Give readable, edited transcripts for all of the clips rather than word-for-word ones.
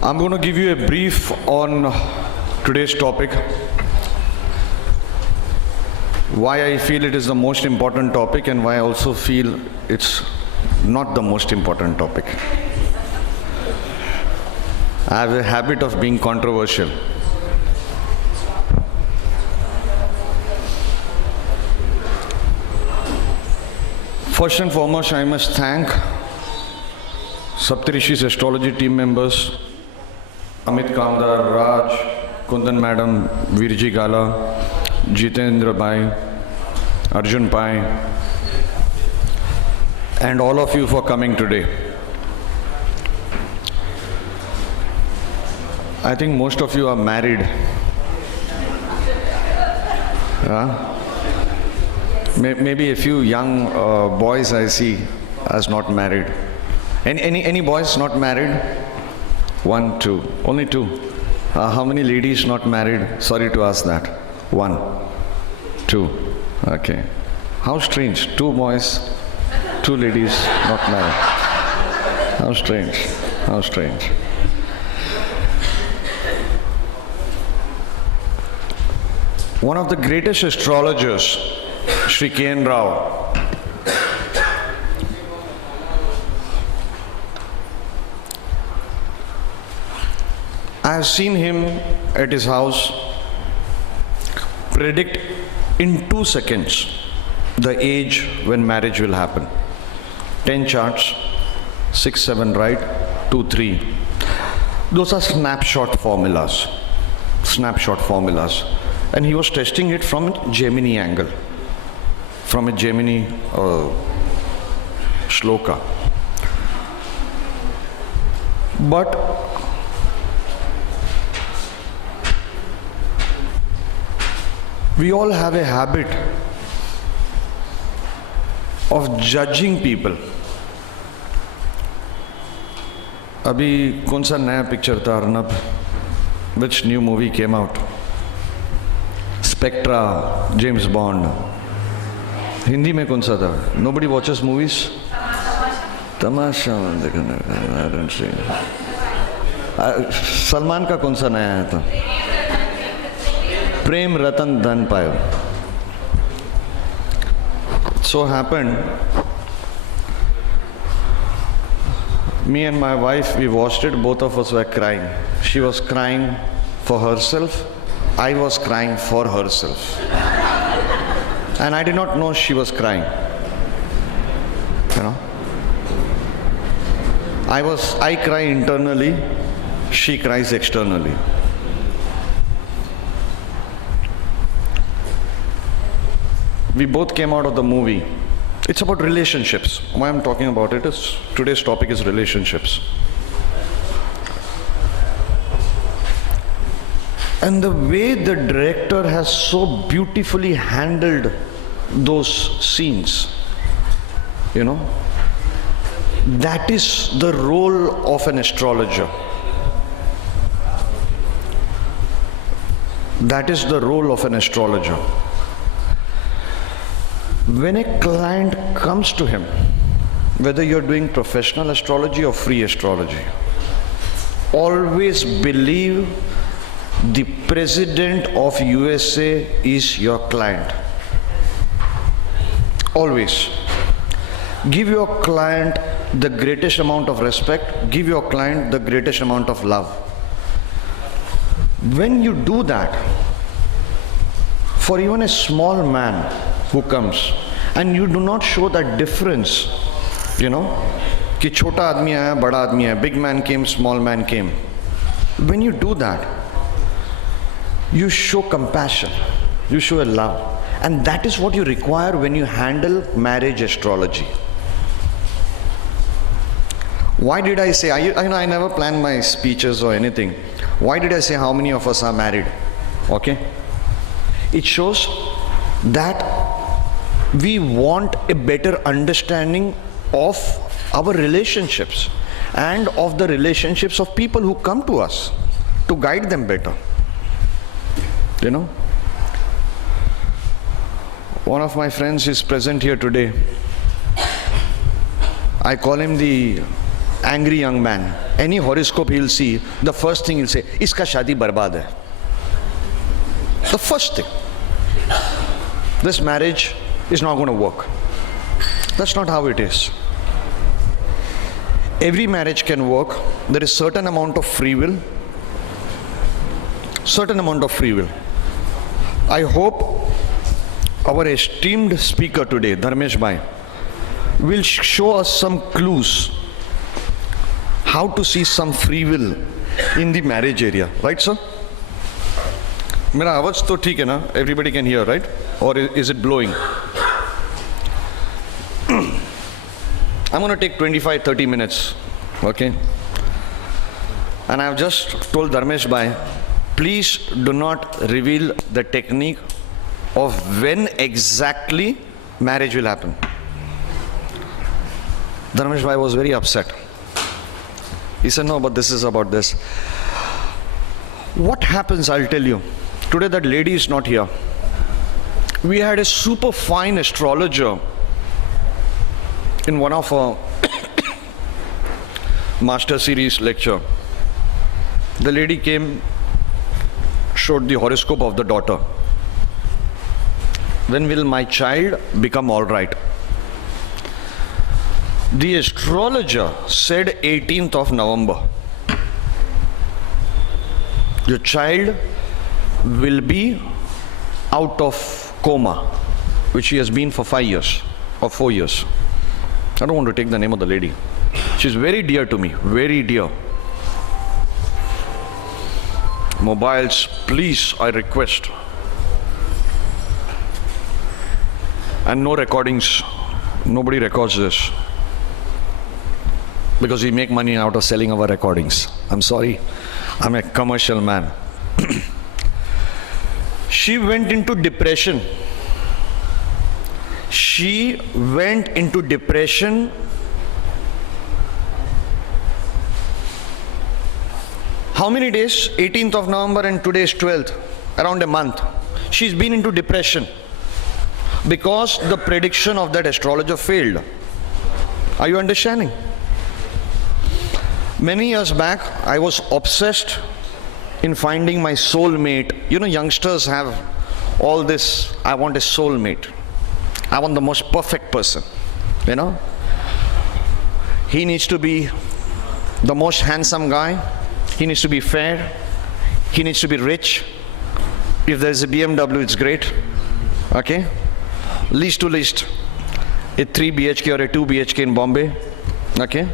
I'm going to give you a brief on today's topic, why I feel it is the most important topic and why I also feel it's not the most important topic. I have a habit of being controversial. First and foremost, I must thank Saptarishi's astrology team members, Amit Kamdar, Raj, Kundan Madam, Virji Gala, Jitendra Bhai, Arjun Pai, and all of you for coming today. I think most of you are married. Maybe a few young boys I see as not married. Any boys not married? One, two. Only two. How many ladies not married? Sorry to ask that. One, two. Okay. How strange. Two boys, two ladies not married. How strange. How strange. One of the greatest astrologers, Sri K.N. Rao, I have seen him at his house predict in 2 seconds the age when marriage will happen. 10 charts, 6, 7 right, 2, 3. Those are snapshot formulas. Snapshot formulas. And he was testing it from a Gemini angle. From a Gemini shloka. But we all have a habit of judging people. Abhi kaun sa naya picture tha Arnab? Which new movie came out? Spectra, James Bond. Hindi mein kaun sa tha? Nobody watches movies? Tamasha. I don't see. Salman ka kaun sa naya hai tha? Prem Ratan Dhan Payo. So happened, me and my wife, we watched it, both of us were crying. She was crying for herself, I was crying for herself. And I did not know she was crying. You know? I cry internally, she cries externally. We both came out of the movie. It's about relationships. Why I'm talking about it is, today's topic is relationships. And the way the director has so beautifully handled those scenes, you know, that is the role of an astrologer. That is the role of an astrologer. When a client comes to him, whether you're doing professional astrology or free astrology, always believe the President of USA is your client. Always. Give your client the greatest amount of respect, give your client the greatest amount of love. When you do that, for even a small man who comes, and you do not show that difference, you know, कि छोटा आदमी आया, बड़ा आदमी आया, big man came, small man came. When you do that, you show compassion, you show a love, and that is what you require when you handle marriage astrology. Why did I say, I never plan my speeches or anything. Why did I say how many of us are married? Okay? It shows that we want a better understanding of our relationships and of the relationships of people who come to us, to guide them better. You know? One of my friends is present here today. I call him the angry young man, any horoscope he'll see, the first thing he'll say, iska shadi barbad hai. The first thing. This marriage is not going to work. That's not how it is. Every marriage can work. There is certain amount of free will. Certain amount of free will. I hope our esteemed speaker today, Dharmesh Bhai, will show us some clues how to see some free will in the marriage area. Right, sir? मेरा आवाज तो ठीक है ना? Everybody can hear, right? Or is it blowing? I'm going to take 25-30 minutes, okay? And I've just told Dharmesh Bhai, please do not reveal the technique of when exactly marriage will happen. Dharmesh Bhai was very upset. He said, no, but this is about this. What happens, I'll tell you. Today that lady is not here. We had a super fine astrologer in one of our master series lecture. The lady came, showed the horoscope of the daughter. When will my child become all right? The astrologer said 18th of November. Your child will be out of coma, which she has been for 5 years or 4 years. I don't want to take the name of the lady. She's very dear to me, very dear. Mobiles, please, I request. And no recordings. Nobody records this. Because we make money out of selling our recordings. I'm sorry, I'm a commercial man. She went into depression. She went into depression. How many days? 18th of November and today is 12th. Around a month. She's been into depression because the prediction of that astrologer failed. Are you understanding? Many years back, I was obsessed in finding my soulmate. You know, youngsters have all this, I want a soulmate. I want the most perfect person, you know. He needs to be the most handsome guy. He needs to be fair. He needs to be rich. If there's a BMW, it's great. Okay? Least to least, a 3 BHK or a 2 BHK in Bombay. Okay?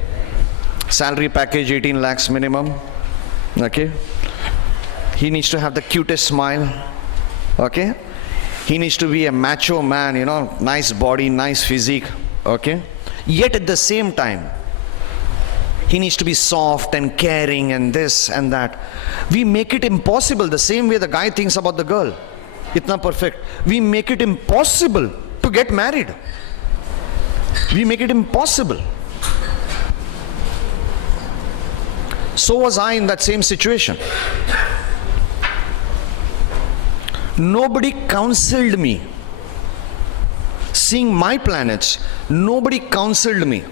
Salary package 18 lakhs minimum. Okay? He needs to have the cutest smile. Okay? He needs to be a macho man, you know, nice body, nice physique. Okay? Yet at the same time, he needs to be soft and caring and this and that. We make it impossible the same way the guy thinks about the girl. Itna perfect. We make it impossible to get married. We make it impossible. So was I in that same situation. Nobody counseled me. Seeing my planets, nobody counseled me.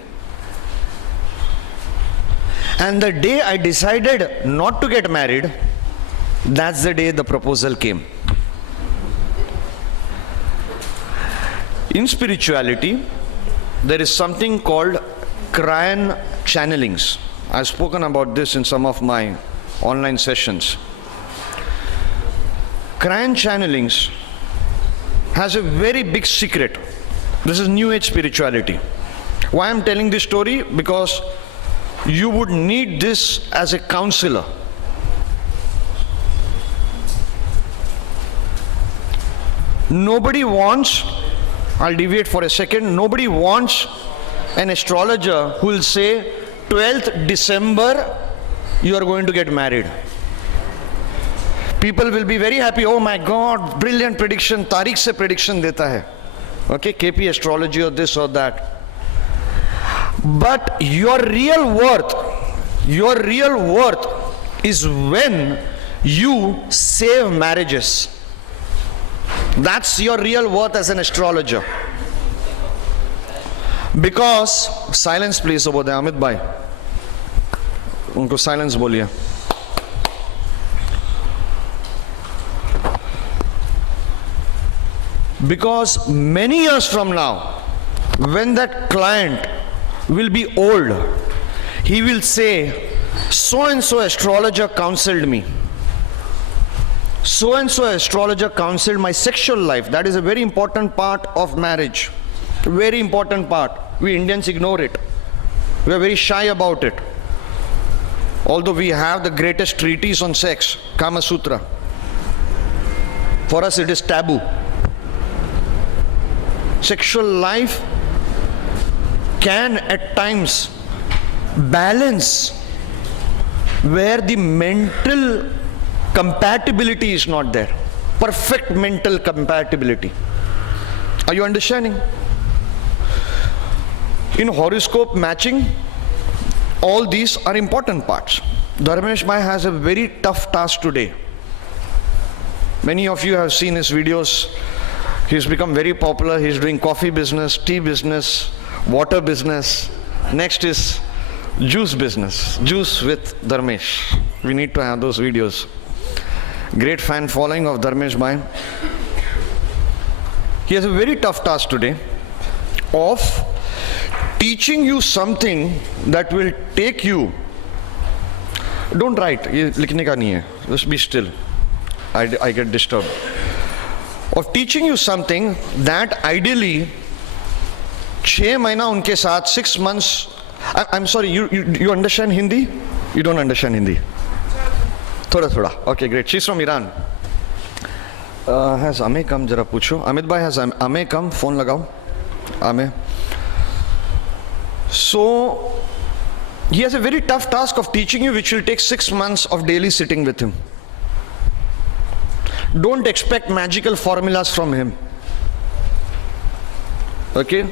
And the day I decided not to get married, that's the day the proposal came. In spirituality, there is something called Cryon channelings. I've spoken about this in some of my online sessions. Cryon channelings has a very big secret. This is New Age spirituality. Why I'm telling this story? Because you would need this as a counselor. Nobody wants, I'll deviate for a second, nobody wants an astrologer who will say 12th December you are going to get married. People will be very happy. Oh my God, brilliant prediction. Tariq se prediction deta hai. Okay, KP astrology or this or that. But your real worth is when you save marriages. That's your real worth as an astrologer. Because, silence please over there, Amit Bhai. उनको silence बोलिए. Because many years from now, when that client will be old, he will say, so and so astrologer counseled me. So and so astrologer counseled my sexual life. That is a very important part of marriage. Very important part. We Indians ignore it. We are very shy about it. Although we have the greatest treatise on sex, Kama Sutra. For us it is taboo. Sexual life can at times balance where the mental compatibility is not there. Perfect mental compatibility. Are you understanding? In horoscope matching, all these are important parts. Dharmesh Bhai has a very tough task today. Many of you have seen his videos. He's become very popular. He's doing coffee business, tea business, water business. Next is juice business. Juice with Dharmesh. We need to have those videos. Great fan following of Dharmesh Bhai. He has a very tough task today of teaching you something that will take you. Don't write. ये लिखने का नहीं है. Just be still. I get disturbed. Of teaching you something that ideally 6 महीना उनके साथ 6 months. I'm sorry, you understand Hindi? You don't understand Hindi? थोड़ा. Okay, great. She's from Iran. Has Ame come? जरा पूछो. Amit bhai, has Ame come? Phone लगाओ. Ame. So he has a very tough task of teaching you, which will take 6 months of daily sitting with him. Don't expect magical formulas from him. Okay?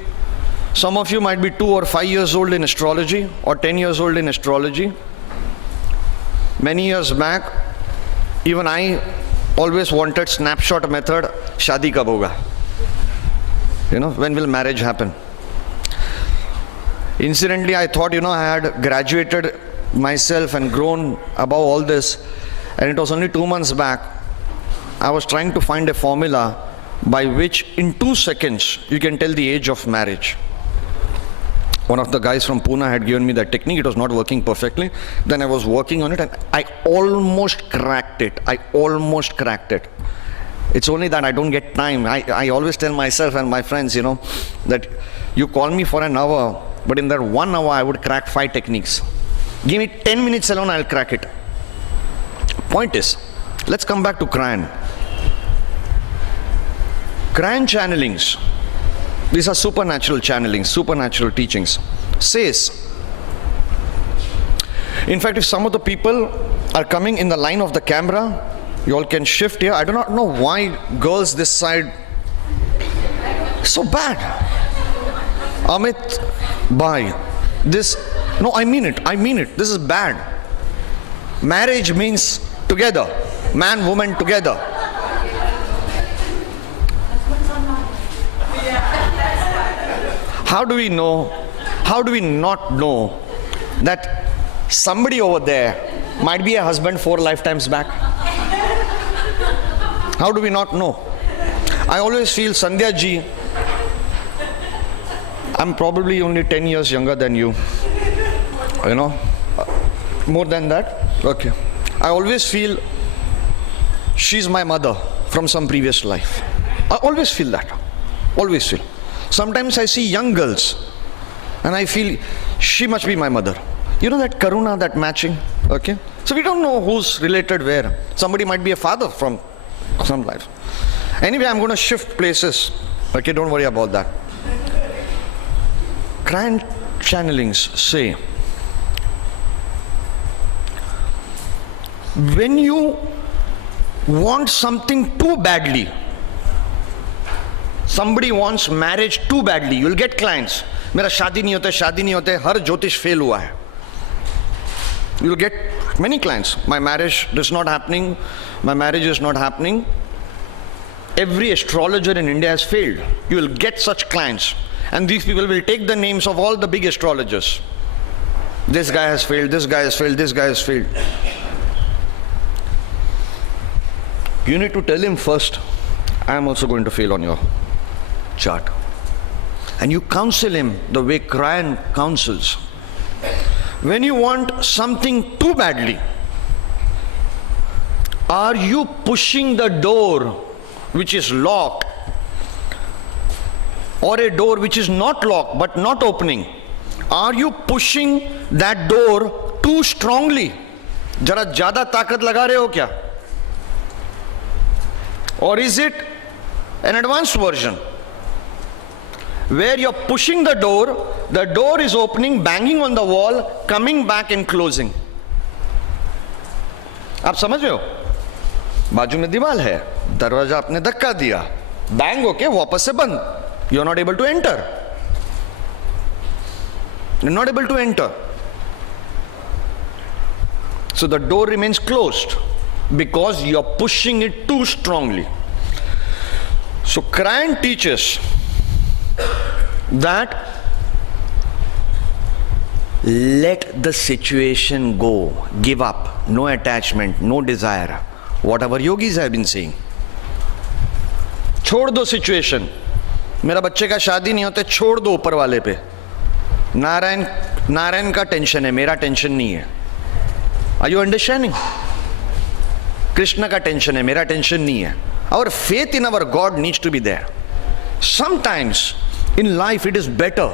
Some of you might be 2 or 5 years old in astrology or 10 years old in astrology. Many years back, even I always wanted snapshot method, shadi kab hoga? You know, when will marriage happen? Incidentally, I thought, I had graduated myself and grown above all this, and it was only 2 months back. I was trying to find a formula by which in 2 seconds you can tell the age of marriage. One of the guys from Pune had given me that technique. It was not working perfectly. Then I was working on it and I almost cracked it. It's only that I don't get time. I always tell myself and my friends, that you call me for an hour, but in that 1 hour I would crack 5 techniques. Give me 10 minutes alone, I'll crack it. Point is, let's come back to Crayon. Crayon channelings. These are supernatural channelings, supernatural teachings. Says, in fact, if some of the people are coming in the line of the camera, you all can shift here. I do not know why girls this side so bad. Amit Bhai, I mean it. This is bad. Marriage means together. Man, woman together. How do we not know that somebody over there might be a husband 4 lifetimes back? How do we not know? I always feel, Sandhya ji, I'm probably only 10 years younger than you. More than that? Okay. I always feel she's my mother from some previous life. I always feel that. Always feel. Sometimes I see young girls and I feel she must be my mother. You know that karuna, that matching? Okay? So we don't know who's related where. Somebody might be a father from some life. Anyway, I'm going to shift places. Okay, don't worry about that. Crayon channelings say, when you want something too badly, somebody wants marriage too badly, you'll get clients. मेरा शादी नहीं होते, हर ज्योतिष fail हुआ है. You'll get many clients. My marriage is not happening. My marriage is not happening. Every astrologer in India has failed. You will get such clients. And these people will take the names of all the big astrologers. This guy has failed, this guy has failed, this guy has failed. You need to tell him first, I am also going to fail on your chart. And you counsel him the way Cryan counsels. When you want something too badly, are you pushing the door which is locked, or a door which is not locked but not opening? Are you pushing that door too strongly? जरा ज़्यादा ताकत लगा रहे हो क्या? Or is it an advanced version where you're pushing the door is opening, banging on the wall, coming back and closing? आप समझ रहे हो? बाजू में दीवार है, दरवाजा आपने धक्का दिया, बैंग होके वापस से बंद. You're not able to enter. You're not able to enter. So the door remains closed because you're pushing it too strongly. So Cryan teaches that let the situation go, give up, no attachment, no desire. Whatever yogis have been saying. छोड़ दो situation. मेरा बच्चे का शादी नहीं होता, छोड़ दो ऊपर वाले पे. नारायण का टेंशन है, मेरा टेंशन नहीं है. Are you understanding? कृष्ण का टेंशन है, मेरा टेंशन नहीं है. Our faith in our God needs to be there. Sometimes in life it is better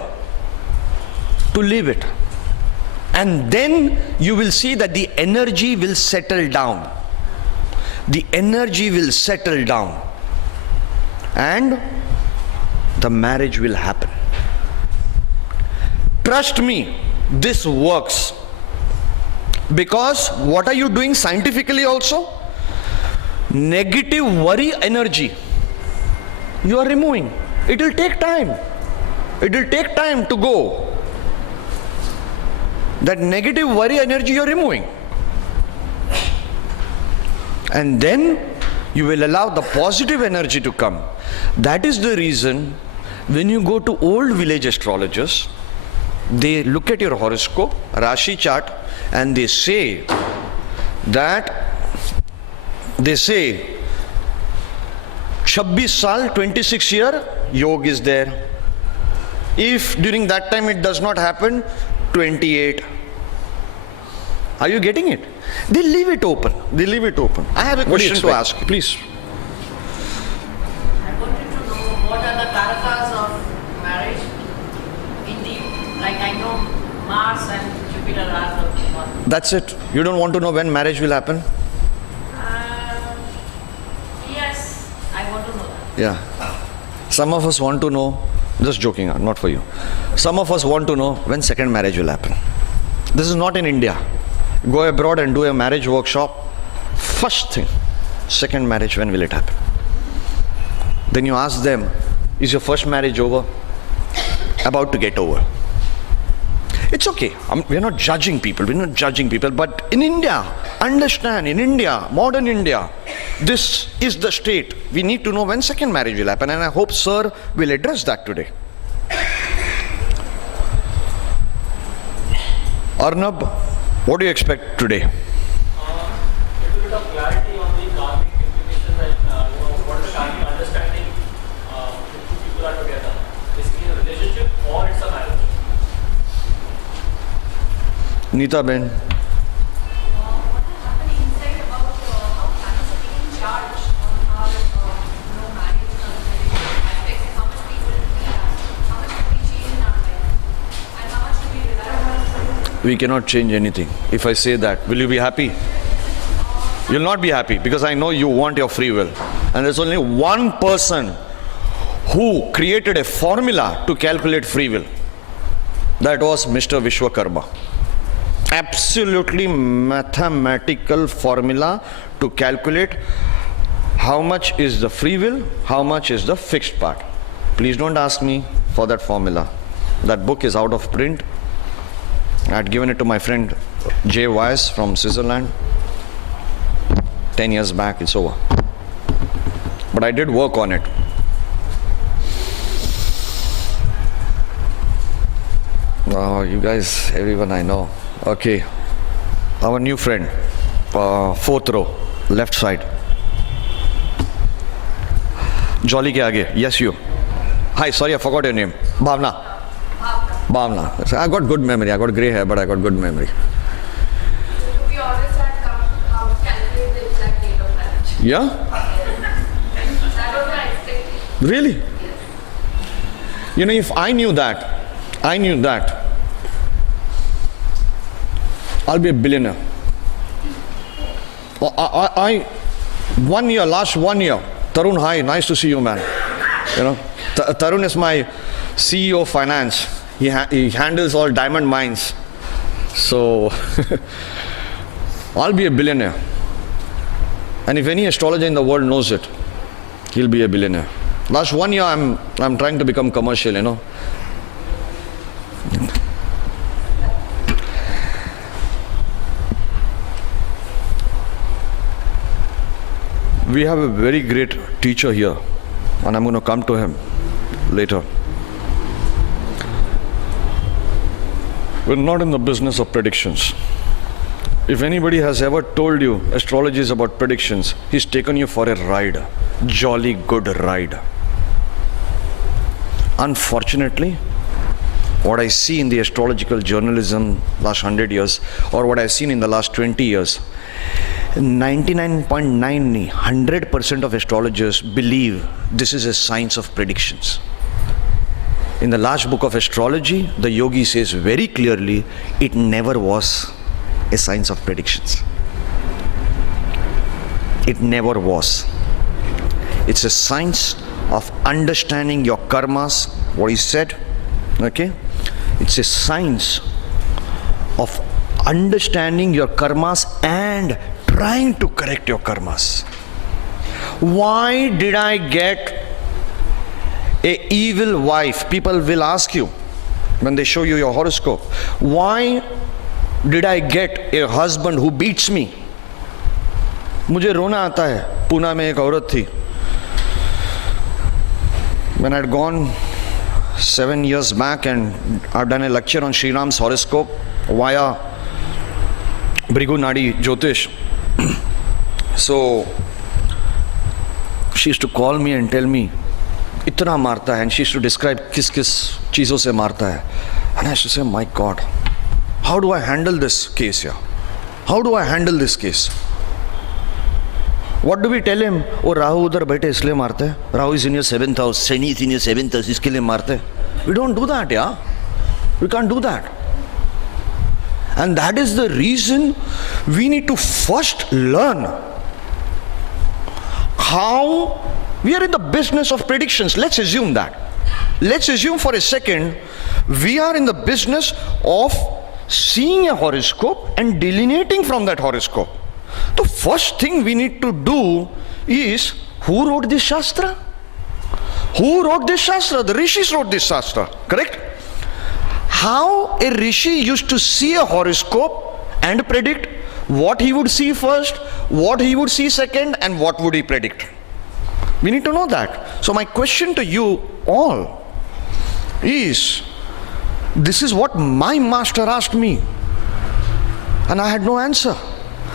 to leave it, and then you will see that the energy will settle down. The energy will settle down and the marriage will happen. Trust me, this works. Because what are you doing scientifically also? Negative worry energy you are removing. It will take time. It will take time to go. That negative worry energy you are removing. And then you will allow the positive energy to come. That is the reason when you go to old village astrologers, they look at your horoscope, Rashi chart, and they say that 26 saal, 26 year, yoga is there. If during that time it does not happen, 28. Are you getting it? They leave it open. They leave it open. I have a question to ask. Please. I wanted to know what are the karakas of marriage in deep. Like I know Mars and Jupiter are the one. That's it. You don't want to know when marriage will happen? Yes, I want to know that. Yeah. Some of us want to know, just joking, not for you. Some of us want to know when second marriage will happen. This is not in India. Go abroad and do a marriage workshop. First thing, second marriage, when will it happen? Then you ask them, is your first marriage over? About to get over. It's okay. We're not judging people. We're not judging people. But in India, understand, in India, modern India, this is the state. We need to know when second marriage will happen. And I hope Sir will address that today. Arnab, what do you expect today? A little bit of clarity on the karmic implications and what is the karmic understanding if two people are together. Basically a relationship or it's a marriage. Neeta Ben. What has happened inside about how planets are taking charge on our marriage aspects and how much people we have, how much do we change in our life, and how much do we rely on? We cannot change anything. If I say that, will you be happy? You'll not be happy because I know you want your free will. And there's only one person who created a formula to calculate free will. That was Mr. Vishwakarma. Absolutely mathematical formula to calculate how much is the free will, how much is the fixed part. Please don't ask me for that formula. That book is out of print. I had given it to my friend Jay Weiss from Switzerland 10 years back. It's over. But I did work on it. Oh, you guys, everyone I know. Okay. Our new friend, fourth row, left side. Jolly ke aage. Yes, you. Hi, sorry, I forgot your name. Bhavna. Bhavna. I got good memory. I got grey hair, but I got good memory. To be honest, I can't how to calculate the exact date of marriage. Yeah? That was my expectation. Really? You know, if I knew that, I'll be a billionaire. Last 1 year, Tarun, hi, nice to see you, man. You know, Tarun is my CEO of finance. He handles all diamond mines. So, I'll be a billionaire. And if any astrologer in the world knows it, he'll be a billionaire. Last 1 year, I'm trying to become commercial, you know. We have a very great teacher here, and I'm going to come to him later. We're not in the business of predictions. If anybody has ever told you astrology is about predictions, he's taken you for a ride, jolly good ride. Unfortunately, what I see in the astrological journalism last 100 years, or what I've seen in the last 20 years, 99.9, 100% of astrologers believe this is a science of predictions. In the last book of astrology, the yogi says very clearly, it never was a science of predictions. It never was. It's a science of understanding your karmas, what he said, okay? It's a science of understanding your karmas and trying to correct your karmas. Why did I get an evil wife? People will ask you when they show you your horoscope. Why did I get a husband who beats me? मुझे रोना आता है. पूना में एक औरत थी. When I'd gone 7 years back and I've done a lecture on Sri Ram's horoscope via Bhrigu Nadi Jyotish. So she used to call me and tell me, इतना मारता है, and she used to describe किस किस चीज़ों से मारता है. And I used to say, my God, how do I handle this case here? How do I handle this case? What do we tell him? Oh, Rahu udhar बैठे इसलिए मारते हैं. Rahu is in your 7th house, Shani is in your 7th house, इसके लिए मारते हैं. We don't do that, yeah. We can't do that. And that is the reason we need to first learn how we are in the business of predictions. Let's assume that. Let's assume for a second we are in the business of seeing a horoscope and delineating from that horoscope. The first thing we need to do is, who wrote this Shastra? Who wrote this Shastra? The Rishis wrote this Shastra, correct? How a Rishi used to see a horoscope and predict what he would see first, what he would see second, and what would he predict. We need to know that. So my question to you all is, this is what my master asked me, and I had no answer.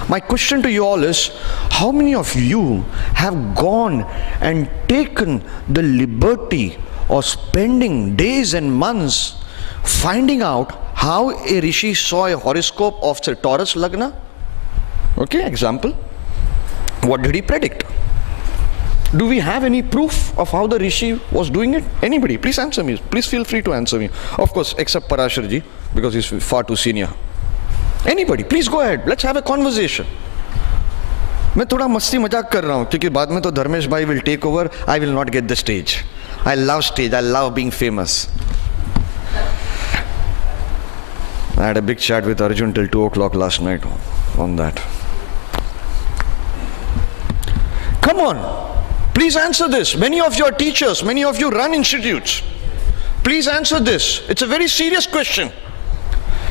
My question to you all is, how many of you have gone and taken the liberty of spending days and months finding out how a Rishi saw a horoscope of the Taurus Lagna? Okay, example. What did he predict? Do we have any proof of how the Rishi was doing it? Anybody, please answer me. Please feel free to answer me. Of course, except Parasharji, because he's far too senior. Anybody, please go ahead. Let's have a conversation. मैं थोड़ा मस्ती मजाक कर रहा हूँ क्योंकि बाद में तो धर्मेश भाई will take over. I will not get the stage. I love stage. I love being famous. I had a big chat with Arjun till 2 o'clock last night on that. Come on. Please answer this. Many of your teachers, many of you run institutes. Please answer this. It's a very serious question.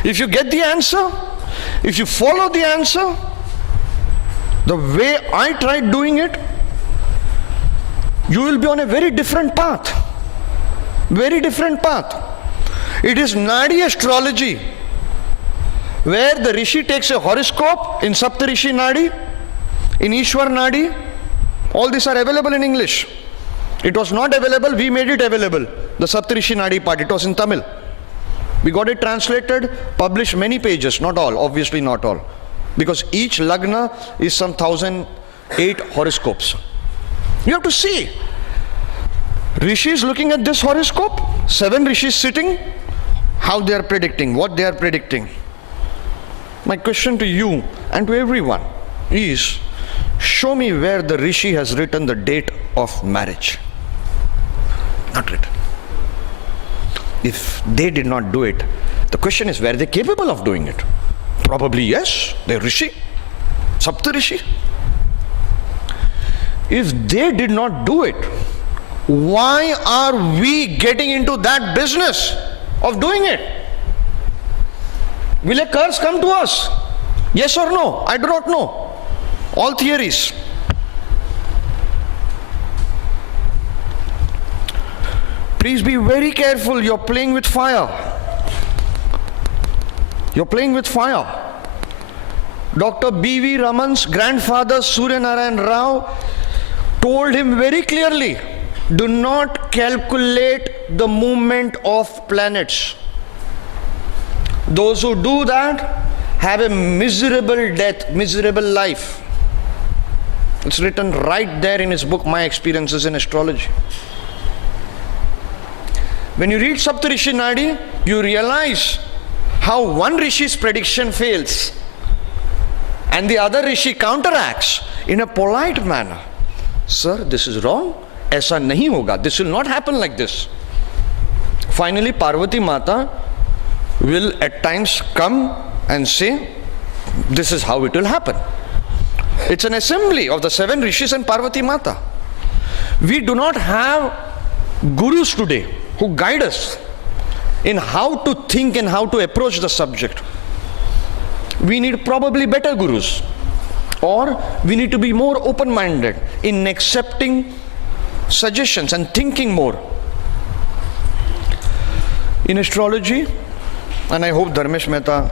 If you get the answer, if you follow the answer, the way I tried doing it, you will be on a very different path. Very different path. It is Nadi astrology, where the Rishi takes a horoscope in Saptarishi Nadi, in Ishwar Nadi. All these are available in English. It was not available, we made it available. The Saptarishi Nadi part, it was in Tamil. We got it translated, published many pages, not all, obviously not all. Because each Lagna is some 1008 horoscopes. You have to see. Rishi is looking at this horoscope, 7 Rishis sitting, how they are predicting, what they are predicting. My question to you and to everyone is, show me where the Rishi has written the date of marriage. Not written. If they did not do it, the question is, were they capable of doing it? Probably yes, they're Rishi, Saptarishi. If they did not do it, why are we getting into that business of doing it? Will a curse come to us? Yes or no? I do not know. All theories. Please be very careful. You're playing with fire. You're playing with fire. Dr. B.V. Raman's grandfather, Surya Narayan Rao, told him very clearly, do not calculate the movement of planets. Those who do that have a miserable death, miserable life. It's written right there in his book, My Experiences in Astrology. When you read Saptarishi Nadi, you realize how one Rishi's prediction fails and the other Rishi counteracts in a polite manner. Sir, this is wrong. Aisa nahi hoga. This will not happen like this. Finally, Parvati Mata will at times come and say, this is how it will happen. It's an assembly of the 7 Rishis and Parvati Mata. We do not have gurus today who guide us in how to think and how to approach the subject. We need probably better gurus, or we need to be more open-minded in accepting suggestions and thinking more. In astrology, and I hope Dharmesh Mehta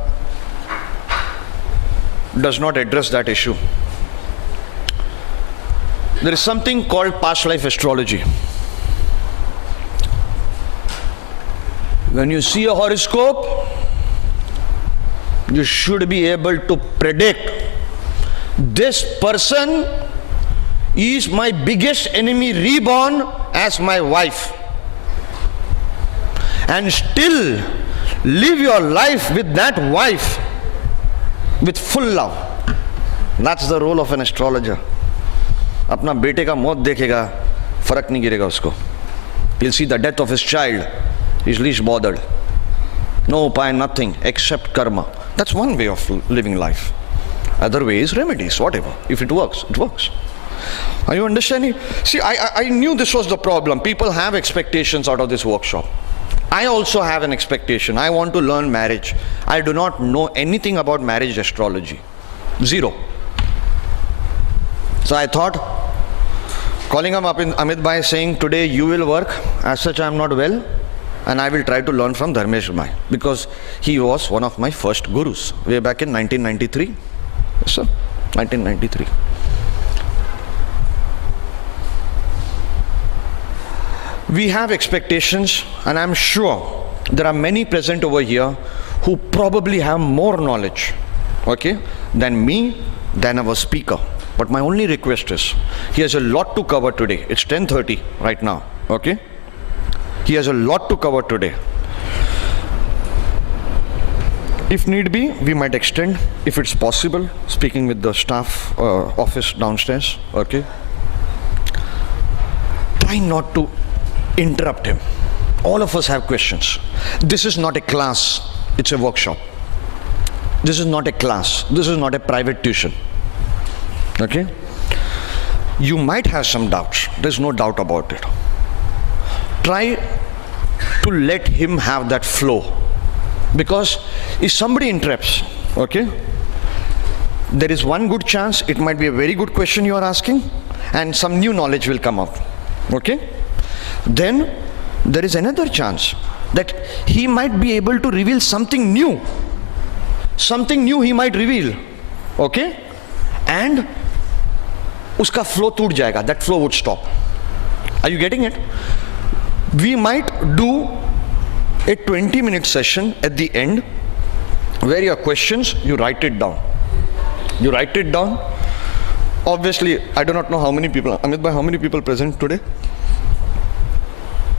does not address that issue, there is something called past life astrology. When you see a horoscope, you should be able to predict, this person is my biggest enemy reborn as my wife, and still live your life with that wife with full love. That's the role of an astrologer. अपना बेटे का मौत देखेगा, फर्क नहीं गिरेगा उसको. He'll see the death of his child, he's least bothered. No upaya, nothing except karma. That's one way of living life. Other way is remedies, whatever. If it works, it works. Are you understanding? See, I knew this was the problem. People have expectations out of this workshop. I also have an expectation. I want to learn marriage. I do not know anything about marriage astrology. Zero. So I thought, calling him up in Amit Bhai saying, today you will work. As such, I am not well. And I will try to learn from Dharmesh Bhai, because he was one of my first gurus way back in 1993. Yes, sir. 1993. We have expectations, and I'm sure there are many present over here who probably have more knowledge, okay, than me, than our speaker. But my only request is, he has a lot to cover today. It's 10:30 right now, okay? He has a lot to cover today. If need be, we might extend, if it's possible, speaking with the staff office downstairs, okay? Try not to interrupt him. All of us have questions. This is not a class, it's a workshop. This is not a class, this is not a private tuition, okay? You might have some doubts, there's no doubt about it. Try to let him have that flow, because if somebody interrupts, okay, there is one good chance it might be a very good question you are asking and some new knowledge will come up, okay? Then there is another chance that he might be able to reveal something new. Something new he might reveal. Okay? And uska flow toot jayega. That flow would stop. Are you getting it? We might do a 20-minute session at the end where your questions, you write it down. You write it down. Obviously, I do not know how many people, Amit bhai, how many people present today?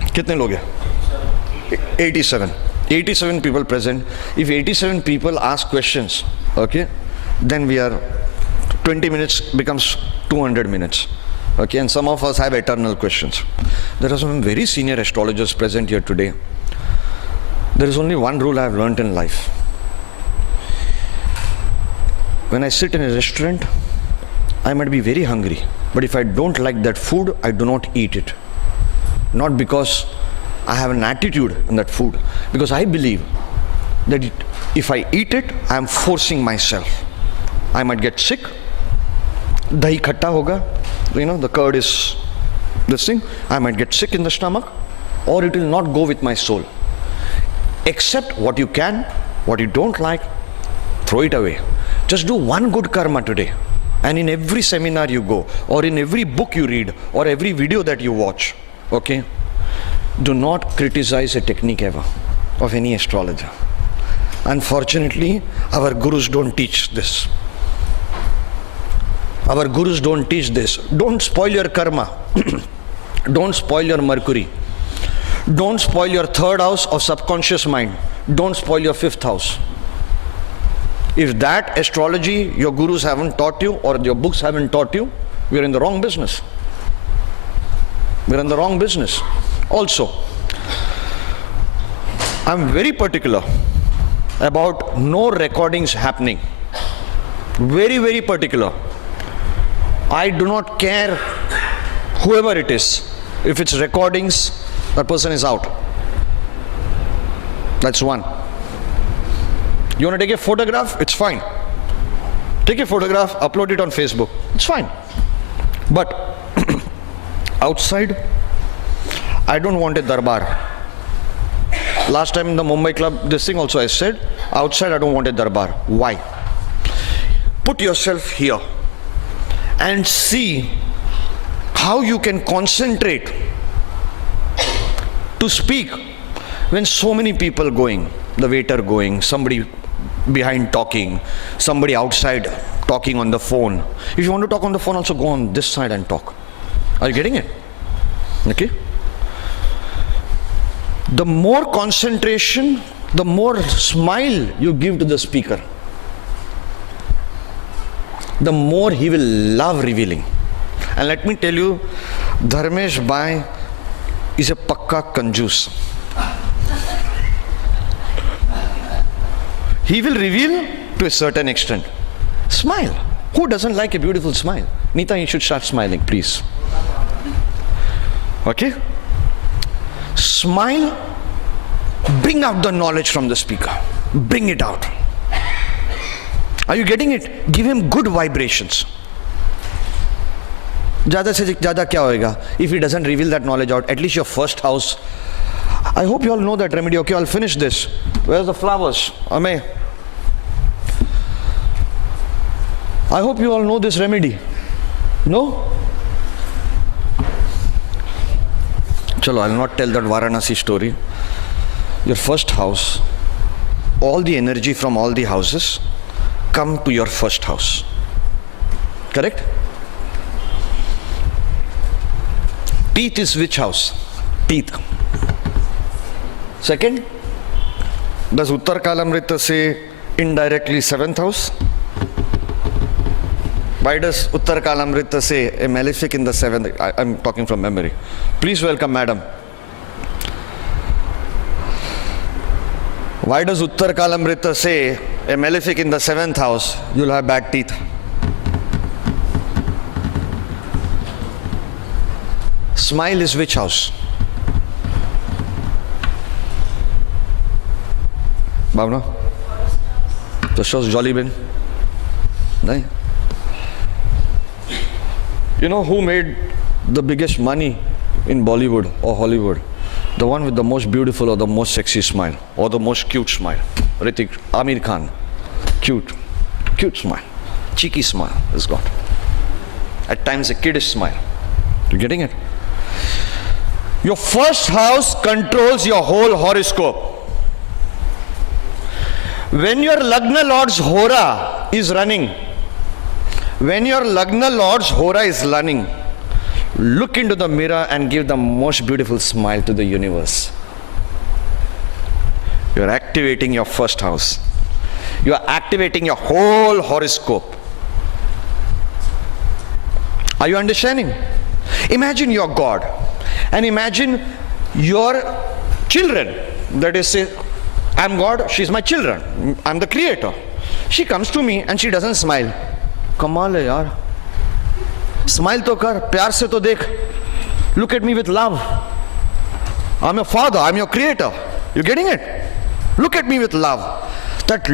Kitne log hai? 87. 87 people present. If 87 people ask questions, okay, then we are, 20 minutes becomes 200 minutes. Okay, and some of us have eternal questions. There are some very senior astrologers present here today. There is only one rule I have learnt in life. When I sit in a restaurant, I might be very hungry, but if I don't like that food, I do not eat it. Not because I have an attitude in that food, because I believe that if I eat it, I am forcing myself. I might get sick. Dahi khatta hoga, you know, the curd is this thing. I might get sick in the stomach, or it will not go with my soul. Accept what you can, what you don't like, throw it away. Just do one good karma today. And in every seminar you go, or in every book you read, or every video that you watch, okay, do not criticize a technique ever of any astrologer. Unfortunately, our gurus don't teach this. Our gurus don't teach this. Don't spoil your karma. Don't spoil your Mercury. Don't spoil your third house of subconscious mind. Don't spoil your fifth house. If that astrology your gurus haven't taught you, or your books haven't taught you, we're in the wrong business. We're in the wrong business. Also, I'm very particular about no recordings happening. Very, very particular. I do not care whoever it is. If it's recordings, that person is out. That's one. You want to take a photograph? It's fine. Take a photograph, upload it on Facebook. It's fine. But outside, I don't want a darbar. Last time in the Mumbai club, this thing also I said, outside I don't want a darbar. Why? Put yourself here and see how you can concentrate to speak when so many people going, the waiter going, somebody behind talking, somebody outside talking on the phone. If you want to talk on the phone, also go on this side and talk. Are you getting it? Okay? The more concentration, the more smile you give to the speaker, the more he will love revealing. And let me tell you, Dharmesh Bhai is a pakka kanjus. He will reveal to a certain extent. Smile. Who doesn't like a beautiful smile? Neeta, you should start smiling, please. Okay? Smile. Bring out the knowledge from the speaker. Bring it out. Are you getting it? Give him good vibrations. Jada se jada kya hoega? If he doesn't reveal that knowledge out, at least your first house. I hope you all know that remedy. Okay, I'll finish this. Where's the flowers? Ame. I hope you all know this remedy. No? Chalo, I'll not tell that Varanasi story. Your first house, all the energy from all the houses come to your first house. Correct? Teeth is which house? Teeth. Second, does Uttar Kalamrita say indirectly 7th house? Why does Uttar Kalamrita say a malefic in the 7th? I'm talking from memory. Please welcome madam. Why does Uttar Kalamrita say a malefic in the 7th house? You'll have bad teeth. Smile is which house? Bhavna? The show's Jolly Bin? No? You know who made the biggest money in Bollywood or Hollywood? The one with the most beautiful or the most sexy smile or the most cute smile. Ritik, Amir Khan. Cute. Cute smile. Cheeky smile is got. At times a kiddish smile. You getting it? Your first house controls your whole horoscope. When your Lagna Lord's Hora is running, look into the mirror and give the most beautiful smile to the universe. You are activating your first house. You are activating your whole horoscope. Are you understanding? Imagine you're God and imagine your children. That is, say, I'm God, she's my children. I'm the creator. She comes to me and she doesn't smile. Kamal hai yaar. Smile to kar, pyar se to dekh. Look at me with love. I'm your father, I'm your creator. You getting it? Look at me with love. That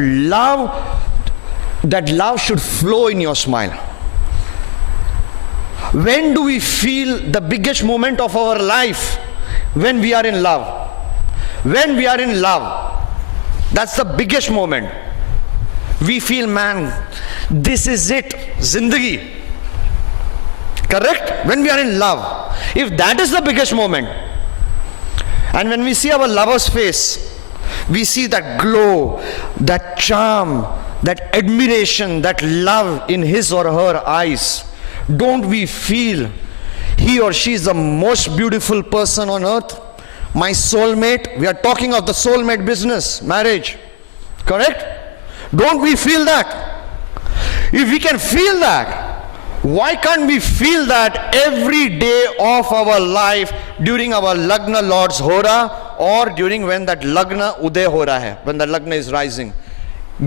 love should flow in your smile. When do we feel the biggest moment of our life? When we are in love. When we are in love, that's the biggest moment. We feel, man, this is it, Zindagi. Correct? When we are in love. If that is the biggest moment, and when we see our lover's face, we see that glow, that charm, that admiration, that love in his or her eyes, don't we feel he or she is the most beautiful person on earth? My soulmate. We are talking of the soulmate business, marriage. Correct? Don't we feel that? If we can feel that, why can't we feel that every day of our life during our Lagna Lord's Hora or during when that Lagna Uday ho raha hai, when the Lagna is rising?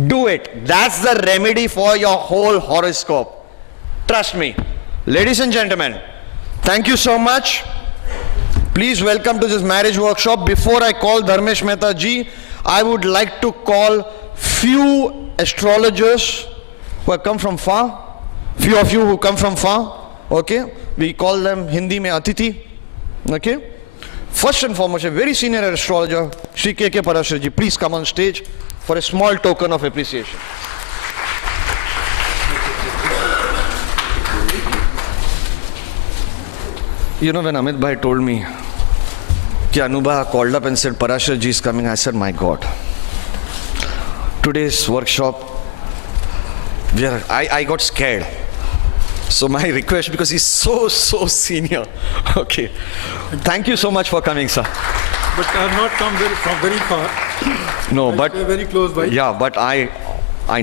Do it. That's the remedy for your whole horoscope. Trust me. Ladies and gentlemen, thank you so much. Please welcome to this marriage workshop. Before I call Dharmesh Mehta ji, I would like to call few astrologers who have come from far. Few of you who come from far. Okay? We call them Hindi mein Atiti. Okay? First and foremost, a very senior astrologer, Shri K.K. Parashar ji, please come on stage for a small token of appreciation. You know, when Amit Bhai told me that Anubha called up and said, Parashar ji is coming, I said, my God. Today's workshop, I got scared. So my request, because he's so senior. Okay. Thank you so much for coming, sir. But I have not come from very far. No, I but stay very close by. Yeah, but I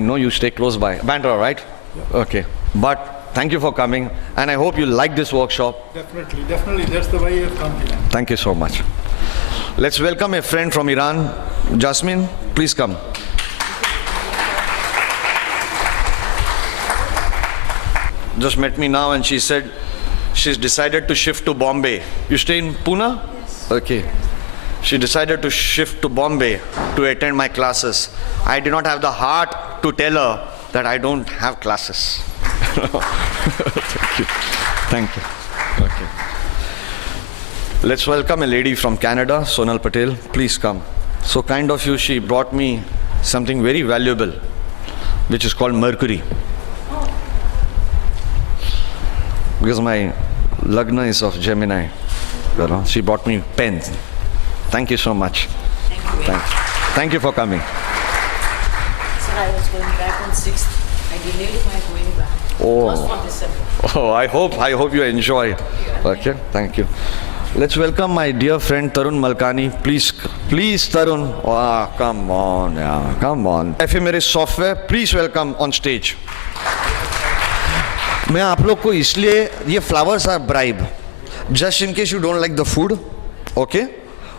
know you stay close by. Bandra, right? Yeah. Okay. But thank you for coming, and I hope you like this workshop. Definitely. That's the way I have come here. Thank you so much. Let's welcome a friend from Iran. Jasmine, please come. Just met me now and she said she's decided to shift to Bombay. You stay in Pune? Yes. Okay. She decided to shift to Bombay to attend my classes. I did not have the heart to tell her that I don't have classes. Thank you. Thank you. Okay. Let's welcome a lady from Canada, Sonal Patel. Please come. So kind of you, she brought me something very valuable, which is called Mercury. Because my Lagna is of Gemini. You know, she brought me pens. Thank you so much. Thank you. Thank you for coming. Sir, I was going back on 6th. I delayed my going back. Oh. It was for December. Oh, I hope you enjoy. Okay, thank you. Let's welcome my dear friend Tarun Malkani. Please Tarun. Oh, come on, yeah, come on. Ephemeris Software, please welcome on stage. मैं आप लोग को इसलिए ये flowers are bribe. Just in case you don't like the food, okay?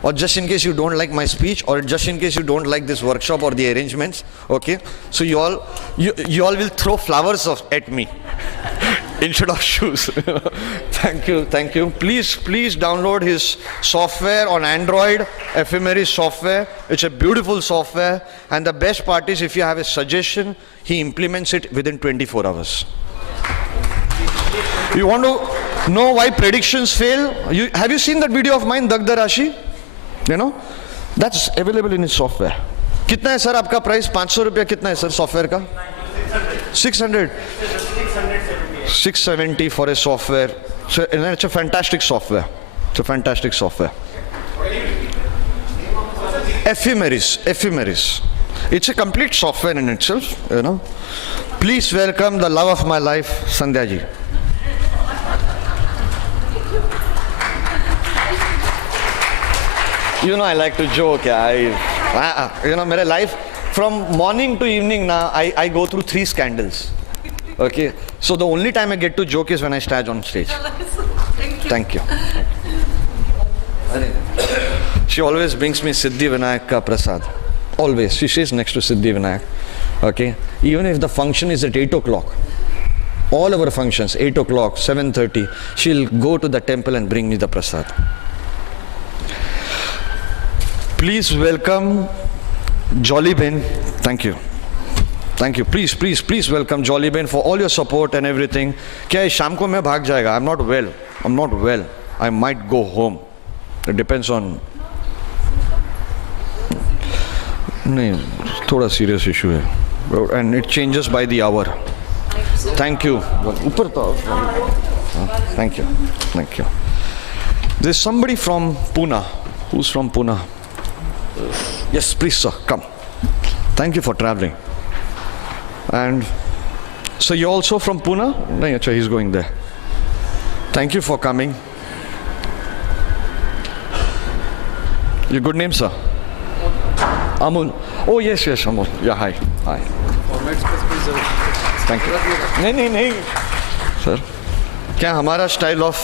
Or just in case you don't like my speech, or just in case you don't like this workshop or the arrangements, okay? So you all will throw flowers at me instead of shoes. Thank you. Please download his software on Android, Ephemeris Software. It's a beautiful software, and the best part is if you have a suggestion, he implements it within 24 hours. You want to know why predictions fail? Have you seen that video of mine, Dagda Rashi? You know, that's available in his software. कितना है sir आपका price? 500 रुपया कितना है sir software का? 600. 670 for a software. So it's a fantastic software. It's a fantastic software. Ephemeris. It's a complete software in itself, you know. Please welcome the love of my life, Sandhya ji. You know, I like to joke. You know, my life from morning to evening now, I go through 3 scandals. Okay, so the only time I get to joke is when I stand on stage. Thank you. She always brings me Siddhi Vinayak ka prasad. Always. She stays next to Siddhi Vinayak. Okay, even if the function is at 8 o'clock, all our functions, 8 o'clock, 7:30, she'll go to the temple and bring me the prasad. Please welcome Jolly Ben. Thank you. Thank you. Please welcome Jolly Ben for all your support and everything. क्या है शाम को मैं भाग जाएगा? I'm not well. I might go home. It depends on. नहीं, थोड़ा serious issue है. And it changes by the hour. Thank you. ऊपर तो. Thank you. There's somebody from Pune. Who's from Pune? Yes, please, sir, come. Thank you for traveling. And so you're also from Pune? No, achha, he's going there. Thank you for coming. Your good name, sir? Amul. Oh, yes, Amul. Yeah, hi. Thank you. नहीं. Sir, क्या हमारा style of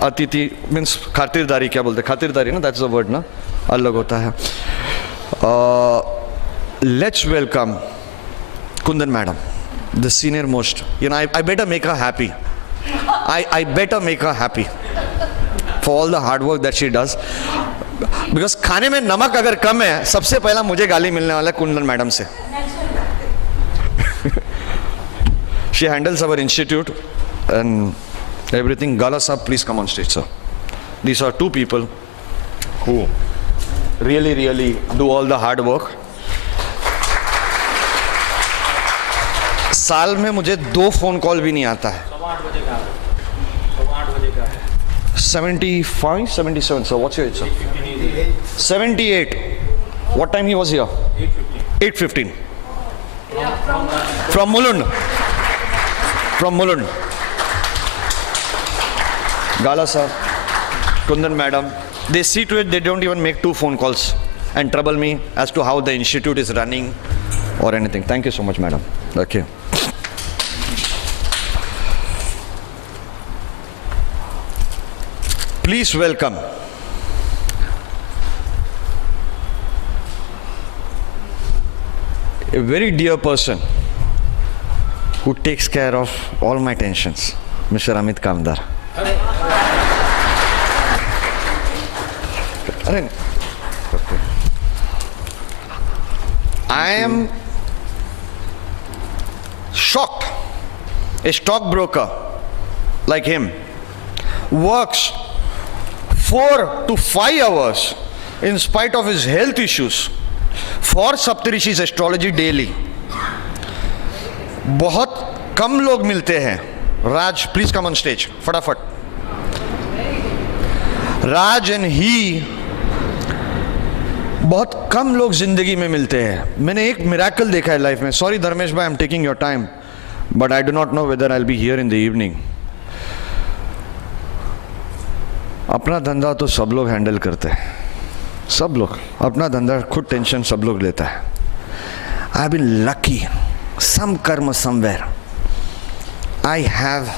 अतिथि means खातिरदारी क्या बोलते? खातिरदारी ना? That's the word ना? अलग होता है. Let's welcome Kundan madam, the senior most. You know, I better make her happy. I better make her happy for all the hard work that she does. Because खाने में नमक अगर कम है, सबसे पहला मुझे गाली मिलने वाला है कुंदन मैडम से. She handles our institute and everything. Gala sahab, please come on stage, sir. These are 2 people who really do all the hard work. साल में मुझे 2 फोन कॉल भी नहीं आता है. 75, 77, sir. What's your age, sir? 78. What time he was here? 8:15. From Mulund. Gala sir, Kundan madam. They see to it they don't even make 2 phone calls and trouble me as to how the institute is running or anything. Thank you so much, madam. Okay. Please welcome a very dear person who takes care of all my tensions, Mr. Amit Kamdar. I am shocked. A stockbroker like him works 4 to 5 hours in spite of his health issues for Saptarishi's astrology daily. बहुत कम लोग मिलते हैं. Raj, please come on stage. फटाफट. Raj and he बहुत कम लोग जिंदगी में मिलते हैं. मैंने एक मिराकल देखा है लाइफ में. सॉरी धर्मेश भाई, I am taking your time, but I do not know whether I will be here in the evening. अपना धंधा तो सब लोग हैंडल करते हैं. सब लोग अपना धंधा खुद टेंशन सब लोग लेता है. I have been lucky. Some karma somewhere. I have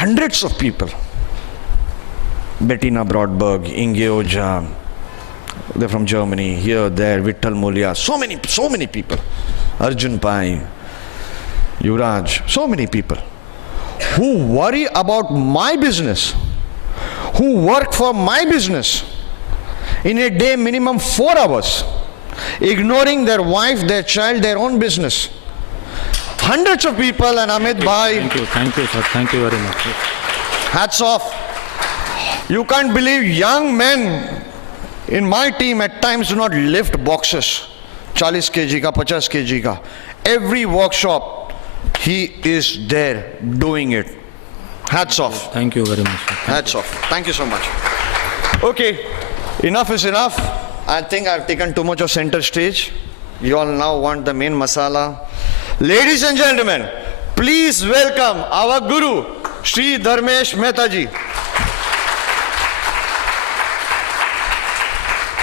hundreds of people. Bettina Brodberg, Inge Oja, they're from Germany, here, there, Vittal Mulia, so many people. Arjun Pai, Yuvraj, so many people who worry about my business, who work for my business in a day minimum 4 hours, ignoring their wife, their child, their own business. Hundreds of people, and Amit Bhai. Thank you, sir. Thank you very much. Hats off. You can't believe young men in my team at times do not lift boxes, 40 kg ka, 50 kg ka. Every workshop, he is there doing it. Hats off. Thank you very much. Sir. Hats off. Thank you so much. Okay, enough is enough. I think I've taken too much of center stage. You all now want the main masala. Ladies and gentlemen, please welcome our Guru, Sri Dharmesh Mehta ji.